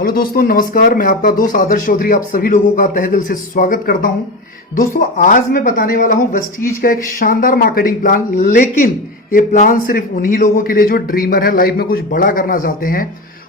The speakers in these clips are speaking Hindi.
हेलो दोस्तों, नमस्कार। मैं आपका दोस्त आदर्श चौधरी आप सभी लोगों का तहे दिल से स्वागत करता हूं। दोस्तों, आज मैं बताने वाला हूं वेस्टीज का एक शानदार मार्केटिंग प्लान। लेकिन ये प्लान सिर्फ उन्हीं लोगों के लिए जो ड्रीमर है, लाइफ में कुछ बड़ा करना चाहते हैं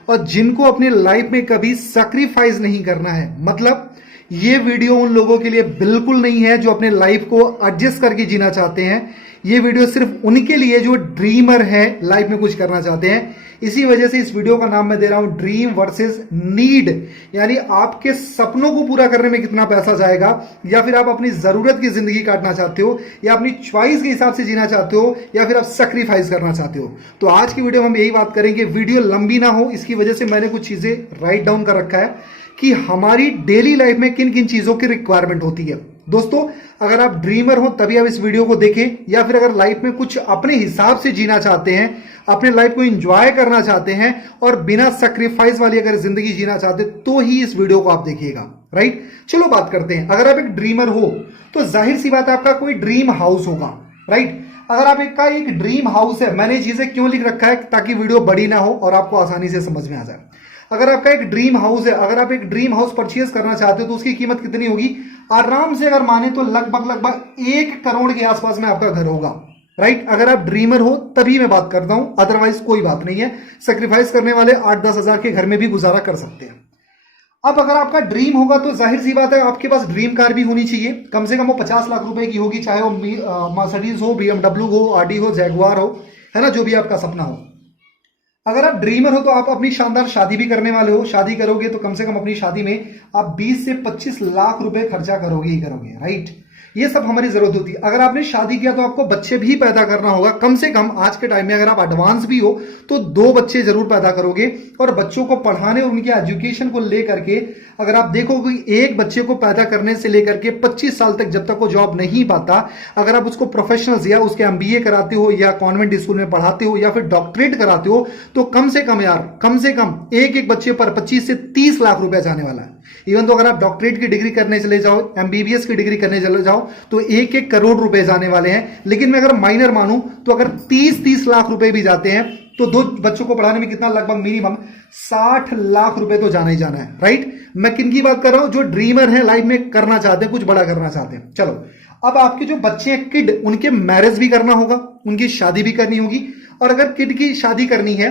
और जिनको अपने लाइफ में कभी सैक्रिफाइस नहीं करना है। मतलब ये वीडियो उन लोगों के लिए बिल्कुल नहीं है जो अपने लाइफ को एडजस्ट करके जीना चाहते हैं। ये वीडियो सिर्फ उनके लिए जो ड्रीमर है, लाइफ में कुछ करना चाहते हैं। इसी वजह से इस वीडियो का नाम मैं दे रहा हूं ड्रीम वर्सेस नीड। यानी आपके सपनों को पूरा करने में कितना पैसा जाएगा, या फिर आप अपनी जरूरत की जिंदगी काटना चाहते हो, या अपनी च्वाइस के हिसाब से जीना चाहते हो, या फिर आप सैक्रिफाइस करना चाहते हो। तो आज की वीडियो में हम यही बात करेंगे। वीडियो लंबी ना हो, इसकी वजह से मैंने कुछ चीजें राइट डाउन कर रखा है कि हमारी डेली लाइफ में किन किन चीजों की रिक्वायरमेंट होती है। दोस्तों, अगर आप ड्रीमर हो तभी आप इस वीडियो को देखें, या फिर अगर लाइफ में कुछ अपने हिसाब से जीना चाहते हैं, अपने लाइफ को एंजॉय करना चाहते हैं और बिना सैक्रिफाइस वाली अगर जिंदगी जीना चाहते तो ही इस वीडियो को आप देखिएगा। राइट, चलो बात करते हैं। अगर आप एक ड्रीमर हो तो जाहिर सी बात है आपका कोई ड्रीम हाउस होगा। राइट, अगर आप एक ड्रीम हाउस है, मैंने चीजें क्यों लिख रखा है ताकि वीडियो बड़ी ना हो और आपको आसानी से समझ में आ जाए। अगर आपका एक ड्रीम हाउस है, अगर आप एक ड्रीम हाउस परचेज करना चाहते हो तो उसकी कीमत कितनी होगी? आराम से अगर माने तो लगभग 1 करोड़ के आसपास में आपका घर होगा। राइट, अगर आप ड्रीमर हो तभी मैं बात करता हूं, अदरवाइज कोई बात नहीं है। सेक्रीफाइस करने वाले 8-10 हजार के घर में भी गुजारा कर सकते हैं। अब अगर आपका ड्रीम होगा तो जाहिर सी बात है आपके पास ड्रीम कार भी होनी चाहिए। कम से कम वो 50 लाख रुपए की होगी, चाहे वो मर्सिडीज हो, BMW हो, आरडी हो, जैगुआर हो, है ना, जो भी आपका सपना हो। अगर आप ड्रीमर हो तो आप अपनी शानदार शादी भी करने वाले हो। शादी करोगे तो कम से कम अपनी शादी में आप 20 से 25 लाख रुपए खर्चा करोगे ही करोगे। राइट, ये सब हमारी जरूरत होती है। अगर आपने शादी किया तो आपको बच्चे भी पैदा करना होगा। कम से कम आज के टाइम में अगर आप एडवांस भी हो तो 2 बच्चे जरूर पैदा करोगे। और बच्चों को पढ़ाने और उनके एजुकेशन को लेकर के अगर आप देखोगे, एक बच्चे को पैदा करने से लेकर के 25 साल तक जब तक वो जॉब नहीं पाता, अगर आप उसको प्रोफेशनल्स या उसके MBA कराते हो, या कॉन्वेंट स्कूल में पढ़ाते हो, या फिर डॉक्टरेट कराते हो, तो कम से कम यार, कम से कम एक बच्चे पर 25 से 30 लाख रुपया जाने वाला है। इवन तो अगर आप डॉक्टरेट की डिग्री करने चले जाओ, MBBS की डिग्री करने चले जाओ, तो 1-1 करोड़ रुपए जाने वाले हैं। लेकिन मैं अगर माइनर मानूं तो अगर 30-30 लाख रुपए भी जाते हैं तो 2 बच्चों को पढ़ाने में कितना, लगभग मिनिमम 60 लाख रुपए तो जाना ही जाना है। राइट, मैं किन की बात कर रहा हूं? जो ड्रीमर है, लाइफ में करना चाहते हैं, कुछ बड़ा करना चाहते हैं। चलो, अब आपके जो बच्चे हैं, किड, उनके मैरिज भी करना होगा, उनकी शादी भी करनी होगी। और अगर किड की शादी करनी है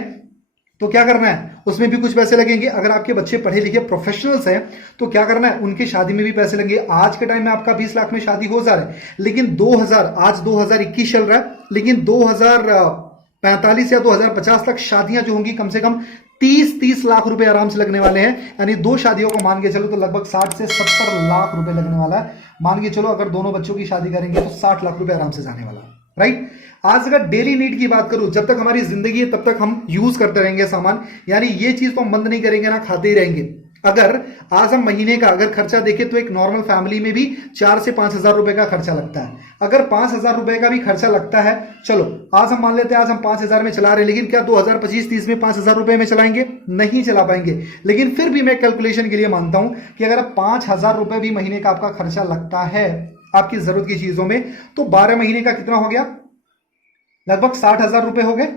तो क्या करना है? उसमें भी कुछ पैसे लगेंगे। अगर आपके बच्चे पढ़े लिखे प्रोफेशनल्स हैं तो क्या करना है? उनकी शादी में भी पैसे लगेंगे। आज के टाइम में आपका 20 लाख में शादी हो जा रहा है, लेकिन 2000, आज 2021 चल रहा है, लेकिन 2045 या 2050 तक शादियां जो होंगी, कम से कम 30-30 लाख रुपए आराम से लगने वाले हैं। यानी 2 शादियों को मान के चलो तो लगभग 60 से 70 लाख रुपए लगने वाला है। मान के चलो अगर दोनों बच्चों की शादी करेंगे तो 60 लाख रुपए आराम से जाने वाला है। राइट, आज अगर डेली नीड की बात करूं, जब तक हमारी जिंदगी है तब तक हम यूज करते रहेंगे सामान। यानी ये चीज तो हम बंद नहीं करेंगे ना, खाते ही रहेंगे। अगर आज हम महीने का अगर खर्चा देखें तो एक नॉर्मल फैमिली में भी 4 से 5 हजार रुपए का खर्चा लगता है। अगर 5 हजार रुपए का भी खर्चा लगता है, चलो आज हम मान लेते हैं आज हम 5 हजार में चला रहे हैं, लेकिन क्या 2025-30 में 5 हजार रुपए में चलाएंगे? नहीं चला पाएंगे। लेकिन फिर भी मैं कैलकुलेशन के लिए मानता हूं कि अगर 5 हजार रुपए भी महीने का आपका खर्चा लगता है आपकी जरूरत की चीजों में, तो 12 महीने का कितना हो गया? लगभग 60 हजार रुपए हो गए।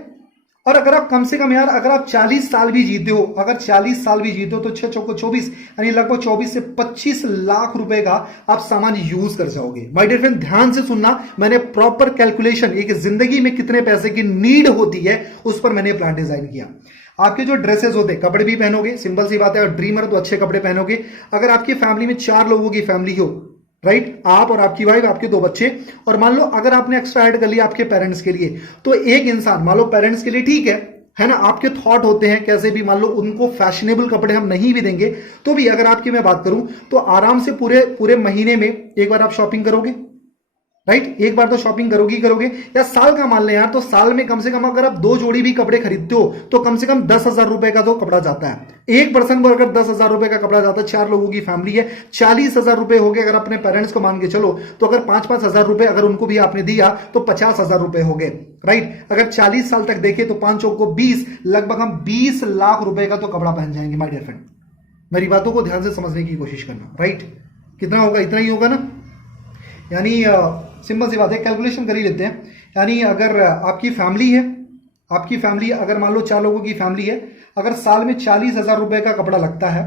और अगर आप कम से कम यार, अगर आप 40 साल भी जीते हो, अगर 40 साल भी जीते हो तो 6 चौको 24, यानी लगभग 24 से 25 लाख रुपए का आप सामान यूज कर जाओगे। माय डियर फ्रेंड, ध्यान से सुनना, मैंने प्रॉपर कैलकुलेशन, एक जिंदगी में कितने पैसे की नीड होती है उस पर मैंने प्लान डिजाइन किया। आपके जो ड्रेसेस होते हैं, कपड़े भी पहनोगे, सिंपल सी बात है। और ड्रीमर तो अच्छे कपड़े पहनोगे। अगर आपकी फैमिली में 4 लोगों की फैमिली हो, राइट, आप और आपकी वाइफ, आपके 2 बच्चे, और मान लो अगर आपने एक्स्ट्रा ऐड कर लिया आपके पेरेंट्स के लिए, तो एक इंसान, मान लो पेरेंट्स के लिए ठीक है ना, आपके थॉट होते हैं कैसे भी, मान लो उनको फैशनेबल कपड़े हम नहीं भी देंगे तो भी, अगर आपकी मैं बात करूं तो आराम से पूरे महीने में एक बार आप शॉपिंग करोगे। राइट, एक बार तो शॉपिंग करोगे। या साल का मान लें यार, तो साल में कम से कम अगर आप 2 जोड़ी भी कपड़े खरीदते हो तो कम से कम 10 हजार रुपए का तो कपड़ा जाता है। एक पर्सन को अगर 10 हजार रुपए का कपड़ा जाता है, 4 लोगों की फैमिली है, 40 हजार रुपए हो गए। अगर अपने पेरेंट्स को मान के चलो तो अगर 5-5 हजार रुपए अगर उनको भी आपने दिया तो 50 हजार रुपए हो गए। राइट, अगर 40 साल तक देखे तो 5 चौक को 20, लगभग हम 20 लाख रुपए का तो कपड़ा पहन जाएंगे। माय डियर फ्रेंड, मेरी बातों को ध्यान से समझने की कोशिश करना। राइट, कितना होगा? इतना ही होगा ना। यानी सिंपल सी बात है, कैलकुलेशन कर ही लेते हैं। यानी अगर आपकी फैमिली है, अगर मान लो 4 लोगों की फैमिली है, अगर साल में 40,000 रुपए का कपड़ा लगता है,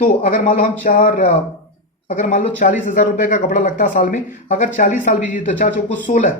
तो अगर मान लो हम अगर मान लो 40,000 रुपए का कपड़ा लगता है साल में, अगर 40 साल भी जी तो 4 चौको 16,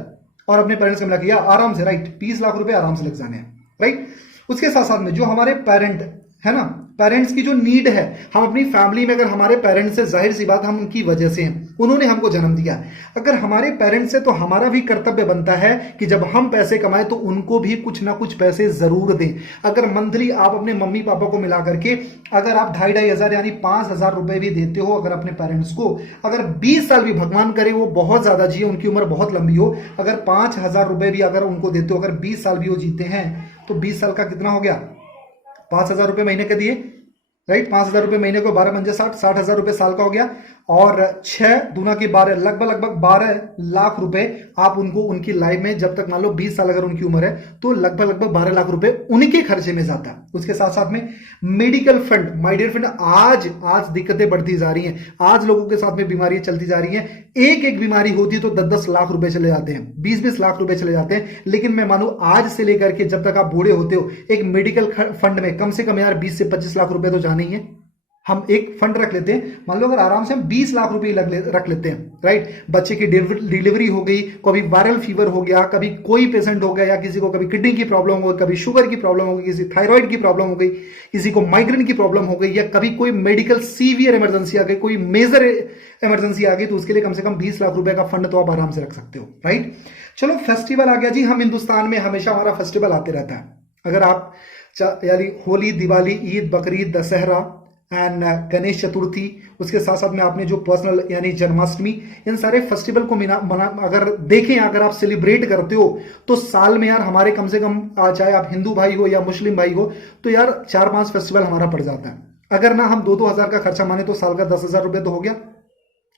और अपने पेरेंट्स को मिला के आराम से, राइट, 20 लाख रुपए आराम से लग जाने हैं, राइट। उसके साथ साथ में जो हमारे पेरेंट है ना, पेरेंट्स की जो नीड है, हम अपनी फैमिली में अगर हमारे पेरेंट्स से, जाहिर सी बात हम उनकी वजह से हैं, उन्होंने हमको जन्म दिया, अगर हमारे पेरेंट्स से, तो हमारा भी कर्तव्य बनता है कि जब हम पैसे कमाएं तो उनको भी कुछ ना कुछ पैसे जरूर दें। अगर मंथली आप अपने मम्मी पापा को मिला करके अगर आप 2,500 यानी 5,000 रुपए भी देते हो अगर अपने पेरेंट्स को, अगर 20 साल भी, भगवान करे वो बहुत ज्यादा जिए, उनकी उम्र बहुत लंबी हो, अगर 5,000 रुपए भी अगर उनको देते हो, अगर 20 साल भी वो जीते हैं, तो 20 साल का कितना हो गया, 5,000 रुपए महीने के दिए, राइट। 5,000 रुपए महीने को 12 पंजे 60, 60,000 रुपए साल का हो गया, और 6 दूना के 12, लगभग 12 लाख रुपए आप उनको उनकी लाइफ में, जब तक मान लो 20 साल अगर उनकी उम्र है, तो लगभग 12 लाख रुपए उनके खर्चे में जाता है। उसके साथ साथ में medical fund, my dear friend, आज दिक्कतें बढ़ती जा रही हैं, आज लोगों के साथ में बीमारियां चलती जा रही हैं, एक बीमारी होती है तो 10-10 लाख रुपए चले जाते हैं, 20-20 लाख रुपए चले जाते हैं। लेकिन मैं मानू आज से लेकर के जब तक आप बूढ़े होते हो, एक मेडिकल फंड में कम से कम यार 20 से 25 लाख रुपए तो जाने ही है। हम एक फंड रख लेते हैं, मान लो अगर आराम से हम 20 लाख रुपए रख लेते हैं, राइट। बच्चे की डिलीवरी हो गई, कभी वायरल फीवर हो गया, कभी कोई पेशेंट हो गया, या किसी को कभी किडनी की प्रॉब्लम हो गई, कभी शुगर की प्रॉब्लम हो गई, किसी थायराइड की प्रॉब्लम हो गई, किसी को माइग्रेन की प्रॉब्लम हो गई, या कभी कोई मेडिकल सीवियर इमरजेंसी आ गई, कोई मेजर इमरजेंसी आ गई, तो उसके लिए कम से कम 20 लाख रुपए का फंड तो आप आराम से रख सकते हो, राइट। चलो फेस्टिवल आ गया जी, हम हिंदुस्तान में हमेशा हमारा फेस्टिवल आते रहता है। अगर आप यानी होली, दिवाली, ईद, बकरीद, दशहरा एंड गणेश चतुर्थी, उसके साथ साथ में आपने जो पर्सनल यानी जन्माष्टमी, इन सारे फेस्टिवल को अगर देखें, अगर आप सेलिब्रेट करते हो, तो साल में यार हमारे कम से कम, चाहे आप हिंदू भाई हो या मुस्लिम भाई हो, तो यार 4-5 फेस्टिवल हमारा पड़ जाता है। अगर ना हम 2-2 हजार का खर्चा माने तो साल का 10,000 रुपए तो हो गया,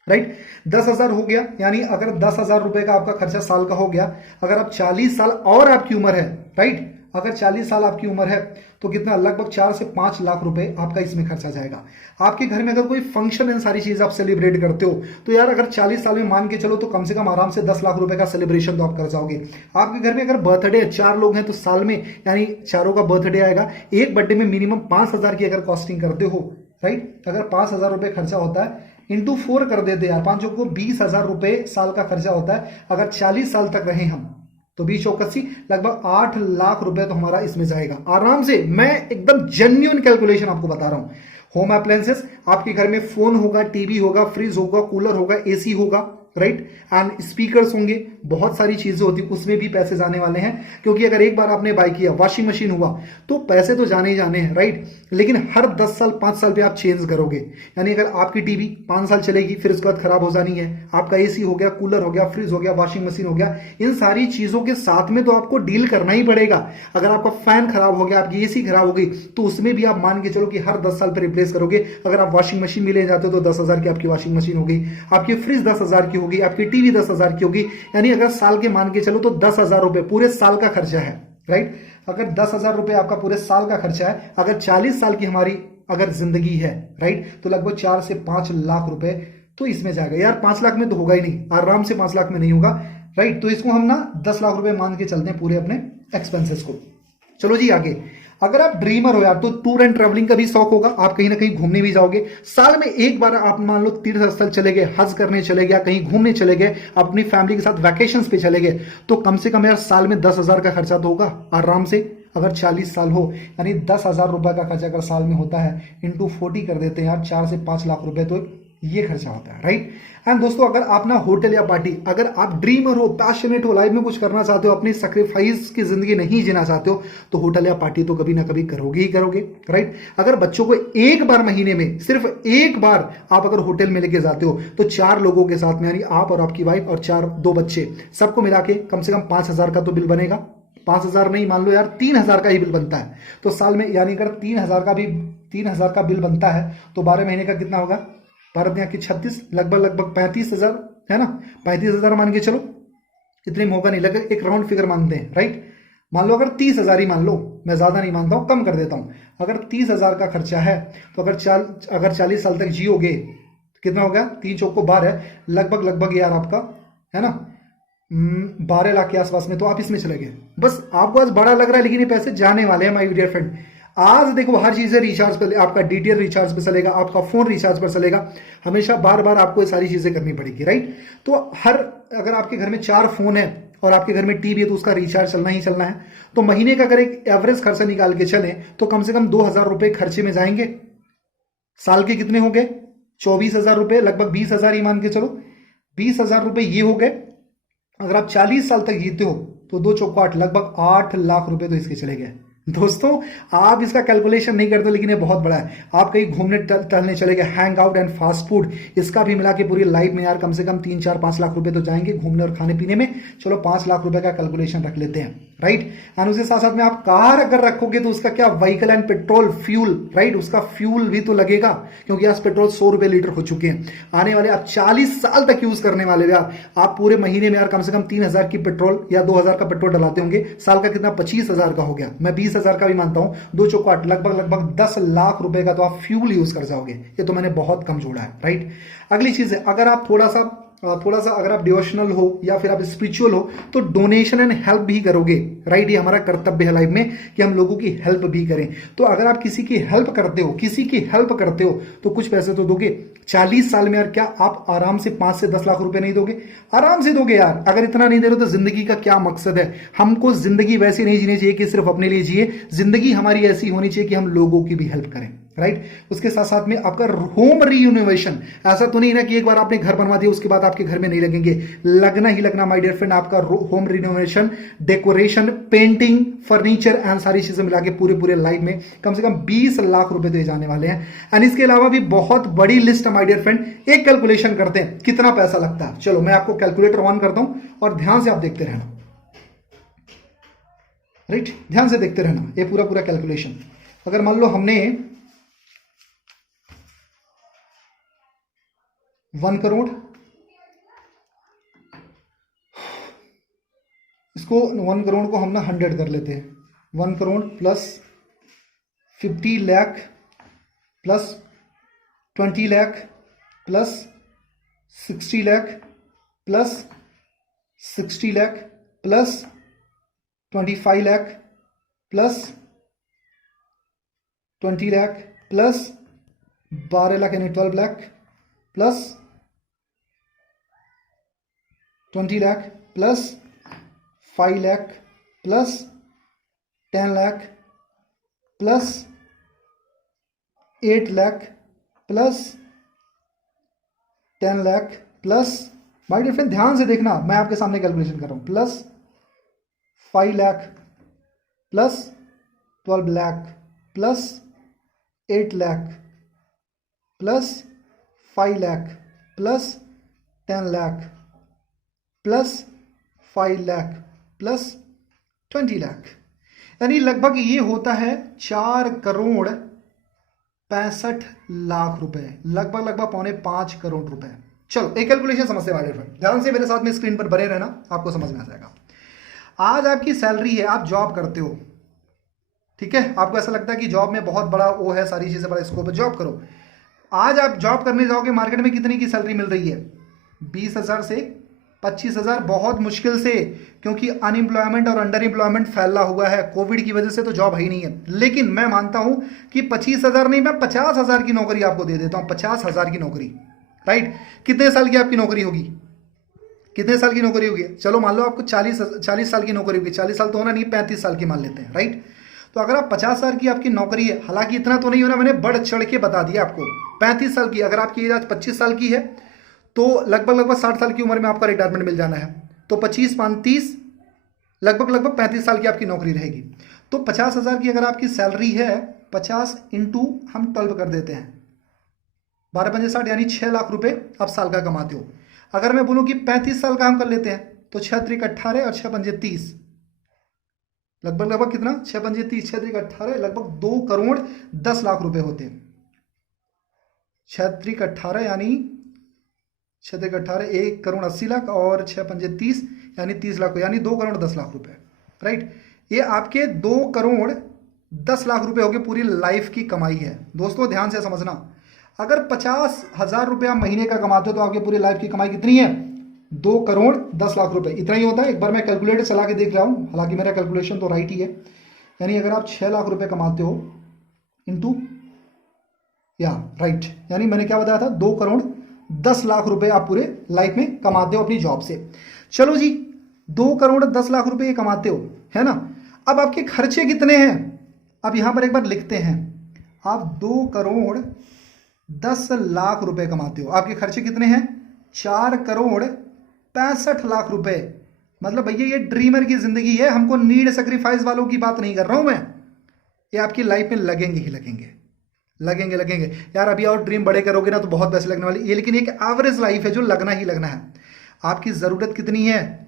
राइट। 10,000 हो गया, यानी अगर 10,000 रुपए का आपका खर्चा साल का हो गया, अगर आप 40 साल और आपकी उम्र है, राइट, अगर 40 साल आपकी उम्र है, तो कितना, लगभग 4 से 5 लाख रुपए आपका इसमें खर्चा जाएगा। आपके घर में अगर कोई फंक्शन, इन सारी चीज आप सेलिब्रेट करते हो, तो यार अगर 40 साल में मान के चलो तो कम से कम आराम से 10 लाख रुपए का सेलिब्रेशन तो आप कर जाओगे। आपके घर में अगर बर्थडे 4 लोग हैं, तो साल में यानी चारों का बर्थडे आएगा, एक बर्थडे में मिनिमम 5,000 की अगर कॉस्टिंग करते हो, राइट, अगर 5,000 रुपए खर्चा होता है, इंटू 4 कर देते यार, 5 को 20,000 रुपए साल का खर्चा होता है। अगर 40 साल तक रहे हम, तो 20-80 लगभग 8 लाख रुपए तो हमारा इसमें जाएगा आराम से। मैं एकदम जेन्युइन कैलकुलेशन आपको बता रहा हूं। होम अप्लायंसेस, आपके घर में फोन होगा, टीवी होगा, फ्रिज होगा, कूलर होगा, एसी होगा, राइट, एंड स्पीकर्स होंगे, बहुत सारी चीजें होती, उसमें भी पैसे जाने वाले हैं। क्योंकि अगर एक बार आपने बाय किया, वॉशिंग मशीन हुआ, तो पैसे तो जाने ही जाने हैं, राइट। लेकिन हर 10 साल 5 साल पे आप चेंज करोगे, यानी अगर आपकी टीवी 5 साल चलेगी, फिर उसके बाद खराब हो जानी है, आपका एसी हो गया, कूलर हो गया, फ्रिज हो गया, वॉशिंग मशीन हो गया, इन सारी चीजों के साथ में तो आपको डील करना ही पड़ेगा। अगर आपका फैन खराब हो गया, आपकी एसी खराब हो गई, तो उसमें भी आप मान के चलो कि हर 10 साल पर रिप्लेस करोगे। अगर आप वॉशिंग मशीन भी ले जाते हो, तो 10,000 की आपकी वॉशिंग मशीन हो गई, आपकी फ्रिज 10,000 की होगी, आपकी टीवी 10,000 की होगी, यानी अगर साल के मान के चलो तो 10,000 रुपए पूरे साल का खर्चा है, राइट। अगर 10,000 रुपए आपका पूरे साल का खर्चा है, अगर 40 साल की हमारी अगर जिंदगी है, राइट, तो लगभग 4 से 5 लाख रुपए तो इसमें जाएगा। यार 5 लाख में तो होगा ही नहीं, आराम से 5 लाख में नहीं होगा, राइट। तो इसको हम ना 10 लाख रुपए मान के चलते हैं पूरे अपने एक्सपेंसेस को। चलो जी आगे, अगर आप ड्रीमर हो यार, तो टूर एंड ट्रैवलिंग का भी शौक होगा, आप कहीं ना कहीं घूमने भी जाओगे। साल में एक बार आप मान लो तीर्थ स्थल चले गए, हज करने चले गए, कहीं घूमने चले गए, अपनी फैमिली के साथ वैकेशंस पे चले गए, तो कम से कम यार साल में 10,000 का खर्चा तो होगा आराम से। अगर 40 साल हो, यानी 10,000 रुपए का खर्चा अगर साल में होता है, इंटू 40 कर देते हैं यार, 4 से 5 लाख रुपए तो ये खर्चा होता है, राइट। एंड दोस्तों, अगर आप ना होटल या पार्टी, अगर आप ड्रीमर हो, पैशनेट हो, लाइफ में कुछ करना चाहते हो, अपनी सैक्रिफाइस की जिंदगी नहीं जीना चाहते हो, तो होटल या पार्टी तो कभी ना कभी करोगे ही करोगे, राइट। अगर बच्चों को एक बार महीने में, सिर्फ एक बार आप अगर होटल में लेके जाते हो, तो 4 लोगों के साथ में, यानी आप और आपकी वाइफ और 2 बच्चे, सबको मिला के कम से कम 5,000 का तो बिल बनेगा। 5,000 नहीं, मान लो यार 3,000 का ही बिल बनता है, तो साल में यानी अगर 3,000 का बिल बनता है, तो 12 महीने का कितना होगा, 12 की 36, लगभग 35,000 है ना, 35,000 मान के चलो, इतने में होगा नहीं, लगभग एक राउंड फिगर मानते हैं, राइट। मान लो अगर 30,000 ही मान लो, मैं ज्यादा नहीं मानता हूं, कम कर देता हूं। अगर 30,000 का खर्चा है, तो अगर 40 साल तक जियोगे, कितना हो गया, 3 चौको 12, लगभग यार आपका है ना 12 लाख के आसपास में तो आप इसमें चले गए। बस आपको आज बड़ा लग रहा है, लेकिन ये पैसे जाने वाले हैं माय डियर फ्रेंड। आज देखो हर चीजें रिचार्ज पे, आपका डीटीएच रिचार्ज पे चलेगा, आपका फोन रिचार्ज पर चलेगा, हमेशा बार बार आपको ये सारी चीजें करनी पड़ेगी, राइट। तो हर, अगर आपके घर में 4 फोन है और आपके घर में टीवी है तो उसका रिचार्ज चलना ही चलना है। तो महीने का अगर एक एवरेज खर्चा निकाल के चले तो कम से कम 2,000 रुपए खर्चे में जाएंगे। साल के कितने हो गए? 24,000 रुपए, लगभग 20,000 ही मान के चलो, 20,000 रुपए ये हो गए। अगर आप 40 साल तक जीते हो तो 2 चौको 8, लगभग 8 लाख रुपए तो इसके चले गए। दोस्तों आप इसका कैलकुलेशन नहीं करते लेकिन ये बहुत बड़ा है। आप कहीं घूमने टहलने चले गए, hang out and fast food, इसका भी मिला के पूरी लाइफ में यार कम से कम 3-4-5 लाख रुपए तो जाएंगे घूमने और खाने पीने में। चलो 5 लाख रुपए का कैलकुलेशन रख लेते हैं, राइट। एंड उसके साथ साथ में आप कार अगर रखोगे तो उसका क्या, vehicle and petrol fuel, right, उसका फ्यूल भी तो लगेगा क्योंकि आज पेट्रोल 100 रुपए लीटर हो चुके हैं। आने वाले आप 40 साल तक यूज करने वाले यार, आप पूरे महीने में यार कम से कम 3,000 की पेट्रोल या 2,000 का पेट्रोल डलाते होंगे। साल का कितना, 25,000 का हो गया, मैं 20,000 का भी मानता हूं। 2 चौको 8, लगभग 10 लाख रुपए का तो आप फ्यूल यूज कर जाओगे। ये तो मैंने बहुत कम जोड़ा है, राइट। अगली चीज है, अगर आप थोड़ा सा अगर आप डिवोशनल हो या फिर आप स्पिरिचुअल हो तो डोनेशन एंड हेल्प भी करोगे, राइट। ये हमारा कर्तव्य है लाइफ में कि हम लोगों की हेल्प भी करें। तो अगर आप किसी की हेल्प करते हो तो कुछ पैसे तो दोगे। 40 साल में यार क्या आप आराम से 5 से 10 लाख रुपए नहीं दोगे? आराम से दोगे यार। अगर इतना नहीं दे रहे हो तो जिंदगी का क्या मकसद है? हमको जिंदगी वैसी नहीं जीनी चाहिए कि सिर्फ अपने लिए जिए। जिंदगी हमारी ऐसी होनी चाहिए कि हम लोगों की भी हेल्प करें, राइट। उसके साथ साथ में आपका होम रीइनोवेशन, ऐसा तो नहीं ना कि एक बार आपने घर बनवा दिया उसके बाद आपके घर में नहीं लगेंगे, लगना ही लगना माय डियर फ्रेंड। आपका home renovation, decoration, painting, furniture and सारी चीजें मिला के पूरे लाइफ में कम से कम 20 लाख रुपए दे जाने वाले हैं। एंड इसके अलावा भी बहुत बड़ी लिस्ट है माय डियर फ्रेंड। एक कैलकुलेशन करते हैं कितना पैसा लगता है। चलो मैं आपको कैलकुलेटर ऑन करता हूं और ध्यान से आप देखते रहना, राइट, ध्यान से देखते रहना ये पूरा कैलकुलेशन। अगर मान लो हमने 1 करोड़, इसको 1 करोड़ को हम ना 100 कर लेते हैं। 1 crore plus 50 lakh plus 20 lakh plus 60 lakh plus 60 lakh plus 25 lakh plus 20 lakh plus 12 lakh यानी 12 lakh plus 20 lakh plus 5 lakh plus 10 lakh plus 8 lakh plus 10 lakh plus, my dear friend ध्यान से देखना, मैं आपके सामने कैलकुलेशन कर रहा हूं, plus 5 lakh plus 12 lakh plus 8 lakh plus 5 lakh plus 10 lakh plus 5 lakh plus 20 lakh, यानी लगभग ये होता है 4 करोड़ 65 लाख रुपए, लगभग 4.5 करोड़ रुपए। चलो एक कैलकुलेशन समझते हैं, ध्यान से मेरे साथ में स्क्रीन पर बने रहना, आपको समझ में आ जाएगा। आज आपकी सैलरी है, आप जॉब करते हो, ठीक है, आपको ऐसा लगता है कि जॉब में बहुत बड़ा वो है, सारी चीजें बड़ा स्कोप है, जॉब करो। आज आप जॉब करने जाओगे, मार्केट में कितनी की सैलरी मिल रही है? 20,000 से 25,000, बहुत मुश्किल से, क्योंकि अनएम्प्लॉयमेंट और अंडर एम्प्लॉयमेंट फैला हुआ है, कोविड की वजह से तो जॉब है ही नहीं है। लेकिन मैं मानता हूं कि 25,000 नहीं, मैं 50,000 की नौकरी आपको दे देता हूं, 50,000 की नौकरी, राइट। कितने साल की आपकी नौकरी होगी? कितने साल की नौकरी होगी? चलो मान लो आपको 40 साल की नौकरी होगी, 40 साल तो होना नहीं, 35 साल की मान लेते हैं, राइट। तो अगर आप 50 साल की आपकी नौकरी है, हालांकि इतना तो नहीं होना, मैंने बढ़ चढ़ के बता दिया आपको, 35 साल की, अगर आपकी एज आज 25 साल की है तो लगभग 60 साल की उम्र में आपका रिटायरमेंट मिल जाना है। तो 25-5-30, लगभग 35 साल की आपकी नौकरी रहेगी। तो 50,000 की अगर आपकी सैलरी है, 50 इंटू हम 12 कर देते हैं, 12×5 = 60, यानी 6 लाख रुपए आप साल का कमाते हो। अगर मैं बोलूं कि 35 साल का हम कर लेते हैं तो 6×3 = 18 और 6×5 = 30, लगभग कितना, 6×5 = 30, 6×3 = 18, लगभग 2 करोड़ 10 लाख रुपए होते हैं। 6×3 = 18 यानी 6×3 = 18, 1 करोड़ 80 लाख और 6×5 = 30 यानी 30 लाख, यानी 2 करोड़ 10 लाख रुपए, राइट। ये आपके 2 करोड़ 10 लाख रुपए हो गए, पूरी लाइफ की कमाई है। दोस्तों ध्यान से समझना, अगर 50,000 रुपए आप महीने का कमाते हो तो आपकी पूरी लाइफ की कमाई कितनी है? 2 करोड़ 10 लाख रुपए, इतना ही होता है। एक बार मैं कैलकुलेटर चला के देख रहा हूं, हालांकि मेरा कैलकुलेशन तो राइट ही है, यानी अगर आप 6 लाख रुपए कमाते हो इंटू या राइट, यानी मैंने क्या बताया था 2 करोड़ 10 लाख रुपए आप पूरे लाइफ में कमाते हो अपनी जॉब से। चलो जी 2 करोड़ 10 लाख रुपए कमाते हो, है ना। अब आपके खर्चे कितने हैं, अब यहां पर एक बार लिखते हैं। आप 2 करोड़ 10 लाख रुपए कमाते हो, आपके खर्चे कितने हैं 4 करोड़ 65 लाख रुपए। मतलब भैया ये ड्रीमर की जिंदगी है, हमको नीड सेक्रीफाइस वालों की बात नहीं कर रहा हूं मैं। ये आपकी लाइफ में लगेंगे ही लगेंगे यार। अभी और ड्रीम बड़े करोगे ना तो बहुत पैसे लगने वाले ये, लेकिन एक एवरेज लाइफ है जो लगना ही लगना है। आपकी जरूरत कितनी है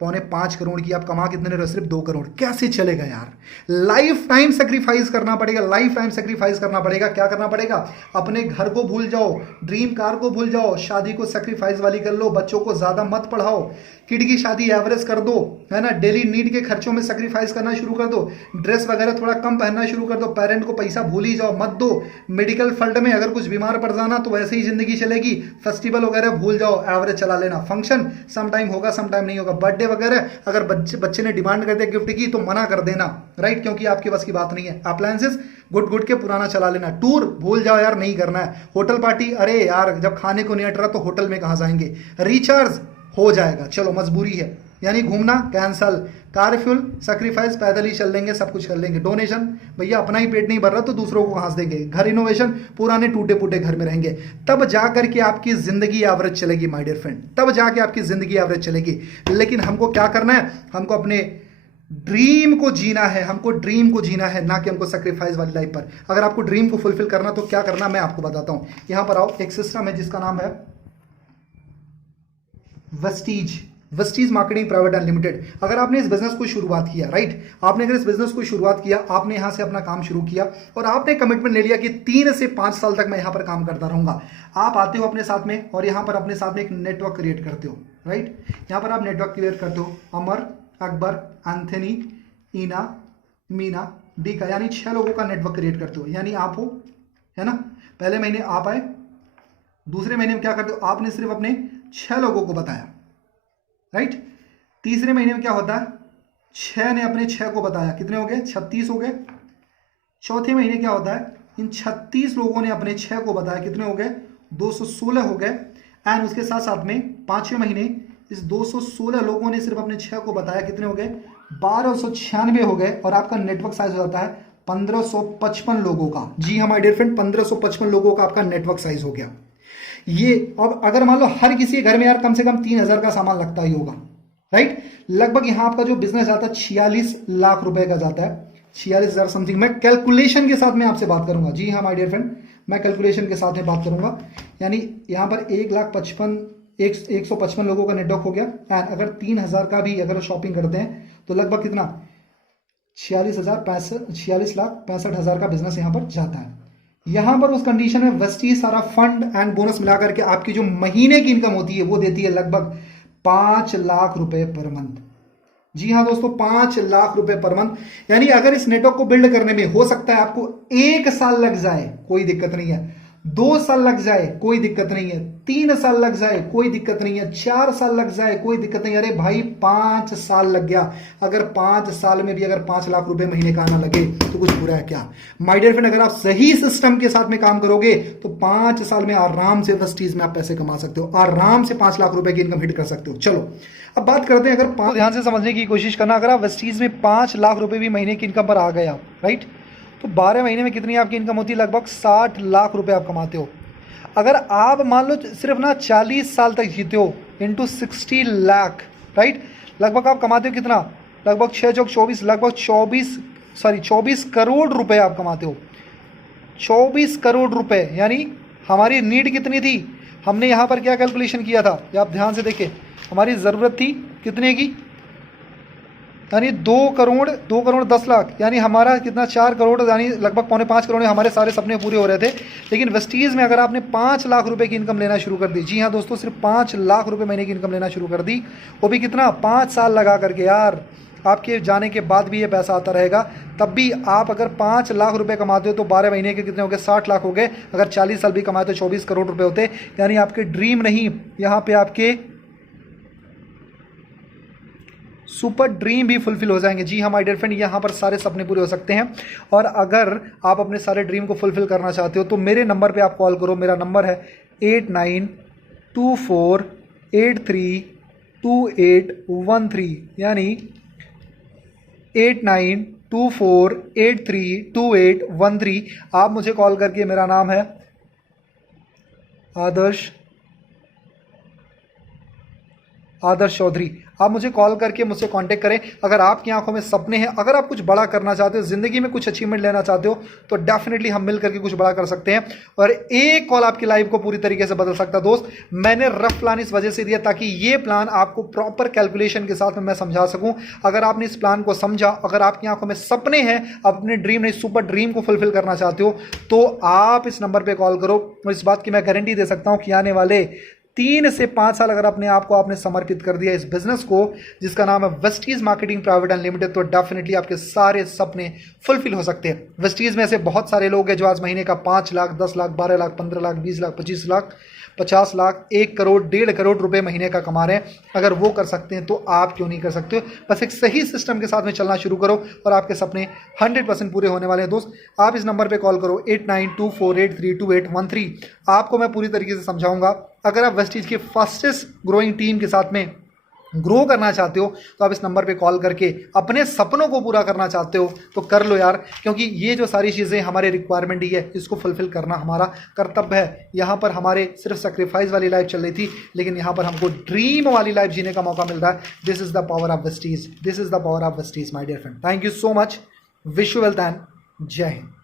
4.25 करोड़ की, आप कमा कितने रहे, सिर्फ 2 करोड़। कैसे चलेगा यार, लाइफ टाइम सेक्रीफाइस करना पड़ेगा, लाइफ टाइम सेक्रीफाइस करना पड़ेगा। क्या करना पड़ेगा, अपने घर को भूल जाओ, ड्रीम कार को भूल जाओ, शादी को सेक्रीफाइस वाली कर लो, बच्चों को ज्यादा मत पढ़ाओ, किड की शादी एवरेज कर दो, है ना, डेली नीड के खर्चों में सेक्रीफाइस करना शुरू कर दो, ड्रेस वगैरह थोड़ा कम पहनना शुरू कर दो, पेरेंट को पैसा भूल ही जाओ, मत दो, मेडिकल फील्ड में अगर कुछ बीमार पड़ जाना तो वैसे ही जिंदगी चलेगी, फेस्टिवल वगैरह भूल जाओ, एवरेज चला लेना, फंक्शन समटाइम होगा समटाइम नहीं होगा, बर्थडे वगैरह अगर बच्चे ने डिमांड कर दिया गिफ्ट की तो मना कर देना, राइट, क्योंकि आपके बस की बात नहीं है। अप्लायंसेस गुड के पुराना चला लेना, टूर भूल जाओ यार, नहीं करना है, होटल पार्टी अरे यार जब खाने को नहीं हट रहा तो होटल में कहां जाएंगे, रिचार्ज हो जाएगा, चलो मजबूरी है, यानी घूमना कैंसल, कार फ्यूल सैक्रिफाइस, पैदल ही चल लेंगे, सब कुछ कर लेंगे, डोनेशन भैया अपना ही पेट नहीं भर रहा तो दूसरों को कहां से देंगे, घर इनोवेशन, पुराने टूटे फूटे घर में रहेंगे, तब जाकर के आपकी जिंदगी एवरेज चलेगी माय डियर फ्रेंड, तब जाके आपकी जिंदगी एवरेज चलेगी। लेकिन हमको क्या करना है, हमको अपने ड्रीम को जीना है, हमको ड्रीम को जीना है, ना कि हमको सेक्रीफाइस वाली लाइफ पर। अगर आपको ड्रीम को फुलफिल करना तो क्या करना मैं आपको बताता हूं। यहां पर आओ, एक सिस्टम है जिसका नाम है Vestige marketing private and limited. अगर आपने इस बिजनेस को शुरुआत किया, राइट, आपने अगर इस बिजनेस को शुरुआत किया, आपने यहां से अपना काम शुरू किया और आपने कमिटमेंट ले लिया कि 3 से 5 साल तक मैं यहां पर काम करता रहूंगा। आप आते हो अपने साथ में और यहां पर अपने साथ में एक नेटवर्क क्रिएट करते हो, राइट, यहां पर आप नेटवर्क क्रिएट करते हो, अमर, अकबर, एंथनी, ईना, मीना, डी का, यानी 6 लोगों का नेटवर्क क्रिएट करते हो। यानी आप हो, है ना, पहले महीने आप आए, दूसरे महीने में क्या करते हो, आपने सिर्फ अपने 6 लोगों को बताया, राइट, तीसरे महीने में क्या होता है, 6 ने अपने 6 को बताया, कितने हो गए, 36 हो गए। चौथे महीने क्या होता है, इन 36 लोगों ने अपने 6 को बताया, कितने हो गए, 216 हो गए। एंड उसके साथ साथ में 5वें महीने इस 216 लोगों ने सिर्फ अपने 6 को बताया, कितने हो गए, 1296 हो गए, और आपका नेटवर्क साइज हो जाता है 1555 लोगों का। जी हाँ माय डियर फ्रेंड, 1555 लोगों का आपका नेटवर्क साइज हो गया ये। अब अगर मान लो हर किसी घर में यार कम से कम 3000 का सामान लगता ही होगा, राइट, लगभग यहां आपका जो बिजनेस आता है 46 लाख रुपए का जाता है, 46,000 समथिंग। मैं कैलकुलेशन के साथ में आपसे बात करूंगा, जी हाँ माय डियर फ्रेंड, मैं कैलकुलेशन के साथ में बात करूंगा। यानी यहां पर 1,55,155 लोगों का नेटवर्क हो गया। एंड अगर 3000 का भी अगर शॉपिंग करते हैं तो लगभग कितना, 46,65,000 का बिजनेस यहां पर जाता है। यहां पर उस कंडीशन में वेस्टीज सारा फंड एंड बोनस मिलाकर के आपकी जो महीने की इनकम होती है वो देती है लगभग 5 लाख रुपए पर मंथ। जी हाँ दोस्तों, 5 लाख रुपए पर मंथ। यानी अगर इस नेटवर्क को बिल्ड करने में हो सकता है आपको 1 साल लग जाए, कोई दिक्कत नहीं है, 2 साल लग जाए कोई दिक्कत नहीं है, 3 साल लग जाए कोई दिक्कत नहीं है, 4 साल लग जाए कोई दिक्कत नहीं है, अरे भाई 5 साल लग गया। अगर 5 साल में भी अगर 5 लाख रुपए महीने का आना लगे तो कुछ बुरा है क्या माय डियर फ्रेंड। अगर आप सही सिस्टम के साथ में काम करोगे तो 5 साल में आराम से वेस्टीज में आप पैसे कमा सकते हो, आराम से 5 लाख रुपए की इनकम हिट कर सकते हो। चलो अब बात करते हैं, अगर तो ध्यान से समझने की कोशिश करना, अगर आप वेस्टीज में 5 लाख रुपए भी महीने की इनकम पर आ गए आप, राइट, तो 12 महीने में कितनी आपकी इनकम होती है, लगभग 60 लाख रुपए आप कमाते हो। अगर आप मान लो सिर्फ ना 40 साल तक जीते हो, इंटू 60 लाख, राइट, लगभग आप कमाते हो कितना, लगभग 6 चौक 24, लगभग 24 करोड़ रुपए आप कमाते हो। 24 करोड़ रुपए, यानी हमारी नीड कितनी थी, हमने यहाँ पर क्या कैलकुलेशन किया था, ये आप ध्यान से देखिए, हमारी ज़रूरत थी कितने की, यानी 2 करोड़ 10 लाख, यानी हमारा कितना 4 करोड़, यानी लगभग 4.25 करोड़ में हमारे सारे सपने पूरे हो रहे थे। लेकिन वेस्टीज में अगर आपने 5 लाख रुपए की इनकम लेना शुरू कर दी, जी हाँ दोस्तों, सिर्फ 5 लाख रुपए महीने की इनकम लेना शुरू कर दी, वो भी कितना, 5 साल लगा करके। यार आपके जाने के बाद भी ये पैसा आता रहेगा, तब भी आप अगर 5 लाख रुपए कमाते हो तो 12 महीने के कितने हो गए, 60 लाख हो गए। अगर 40 साल भी कमाते हो 24 करोड़ रुपए होते, यानी आपके ड्रीम नहीं, यहाँ पे आपके सुपर ड्रीम भी फुलफिल हो जाएंगे। जी हाँ माय डियर फ्रेंड, यहाँ पर सारे सपने पूरे हो सकते हैं। और अगर आप अपने सारे ड्रीम को फुलफिल करना चाहते हो तो मेरे नंबर पे आप कॉल करो। मेरा नंबर है 8924832813, यानी 8924832813। आप मुझे कॉल करके, मेरा नाम है आदर्श चौधरी, आप मुझे कॉल करके मुझसे कांटेक्ट करें। अगर आपकी आंखों में सपने हैं, अगर आप कुछ बड़ा करना चाहते हो, जिंदगी में कुछ अचीवमेंट लेना चाहते हो, तो डेफिनेटली हम मिल करके कुछ बड़ा कर सकते हैं। और एक कॉल आपकी लाइफ को पूरी तरीके से बदल सकता है। दोस्त, मैंने रफ प्लान इस वजह से दिया ताकि ये प्लान आपको प्रॉपर कैलकुलेशन के साथ में मैं समझा सकूं। अगर आपने इस प्लान को समझा, अगर आपकी आंखों में सपने हैं, आप अपने ड्रीम नहीं सुपर ड्रीम को फुलफिल करना चाहते हो, तो आप इस नंबर पर कॉल करो। और इस बात की मैं गारंटी दे सकता हूं कि आने वाले 3 से 5 साल अगर अपने आप को आपने समर्पित कर दिया इस बिजनेस को, जिसका नाम है Vestige marketing private and limited, तो डेफिनेटली आपके सारे सपने फुलफिल हो सकते हैं। वेस्टीज में ऐसे बहुत सारे लोग हैं जो आज महीने का 5 लाख, 10 लाख, 12 लाख, 15 लाख, 20 लाख, 25 लाख, 50 लाख, 1 करोड़, 1.5 करोड़ रुपए महीने का कमा रहे हैं। अगर वो कर सकते हैं तो आप क्यों नहीं कर सकते हो? बस एक सही सिस्टम के साथ में चलना शुरू करो और आपके सपने 100% पूरे होने वाले हैं। दोस्त, आप इस नंबर पे कॉल करो 8924832813। आपको मैं पूरी तरीके से समझाऊंगा। अगर आप वेस्टीज के फास्टेस्ट ग्रोइंग टीम के साथ में ग्रो करना चाहते हो तो आप इस नंबर पे कॉल करके अपने सपनों को पूरा करना चाहते हो तो कर लो यार, क्योंकि ये जो सारी चीज़ें हमारे रिक्वायरमेंट ही है, इसको फुलफिल करना हमारा कर्तव्य है। यहाँ पर हमारे सिर्फ सेक्रीफाइस वाली लाइफ चल रही थी, लेकिन यहाँ पर हमको ड्रीम वाली लाइफ जीने का मौका मिल रहा है। This is the power of Vestige, this is the power of Vestige my dear friend. Thank you so much, wish you wealth and Jai Hind.